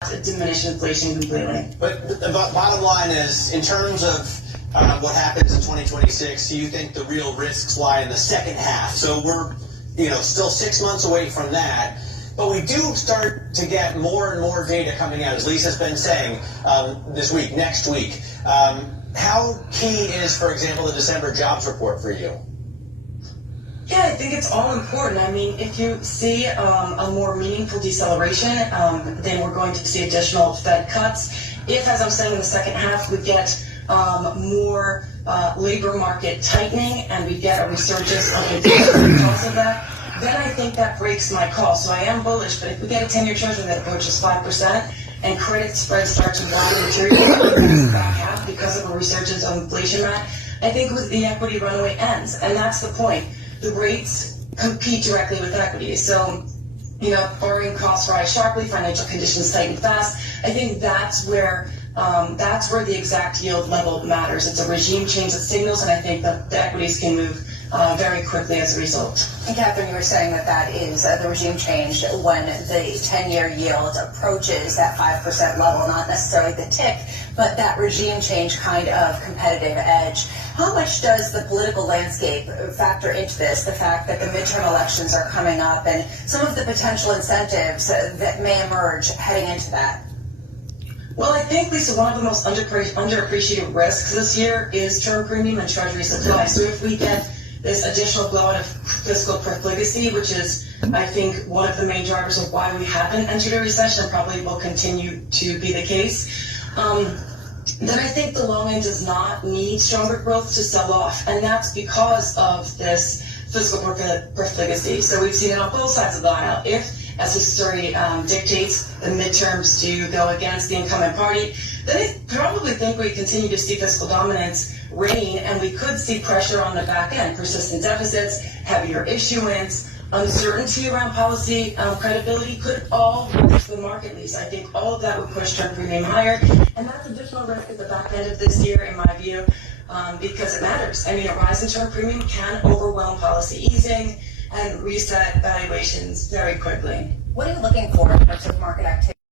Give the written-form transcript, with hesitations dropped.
diminish inflation completely. But the bottom line is, in terms of what happens in 2026, do you think the real risks lie in the second half? So we're, still 6 months away from that, but we do start to get more and more data coming out, as Lisa's been saying, this week, next week. How key is, for example, the December jobs report for you? Yeah, I think it's all important. I mean, if you see a more meaningful deceleration, then we're going to see additional Fed cuts. If, as I'm saying, in the second half, we get more labor market tightening and we get a resurgence of inflation because of that, then I think that breaks my call. So I am bullish, but if we get a 10-year treasury that approaches 5% and credit spreads start to widen materially in the back half because of a resurgence of inflation, I think the equity runway ends, and that's the point. The rates compete directly with equities. So, borrowing costs rise sharply, financial conditions tighten fast. I think that's where the exact yield level matters. It's a regime change that signals, and I think that the equities can move very quickly as a result. And Catherine, you were saying that is the regime change when the 10-year yield approaches that 5% level, not necessarily the tick, but that regime change kind of competitive edge. How much does the political landscape factor into this, the fact that the midterm elections are coming up and some of the potential incentives that may emerge heading into that? Well, I think, Lisa, one of the most underappreciated risks this year is term premium and treasury supply. So if we get this additional blowout of fiscal profligacy, which is, I think, one of the main drivers of why we haven't entered a recession and probably will continue to be the case, then I think the long end does not need stronger growth to sell off. And that's because of this fiscal profligacy. So we've seen it on both sides of the aisle. If, as history dictates, the midterms do go against the incumbent party, then I probably think we continue to see fiscal dominance reign, and we could see pressure on the back end, persistent deficits, heavier issuance, uncertainty around policy credibility could all push the market, Lisa. I think all of that would push term premium higher, and that's additional risk at the back end of this year, in my view, because it matters. I mean, a rise in term premium can overwhelm policy easing and reset valuations very quickly. What are you looking for in terms of market activity?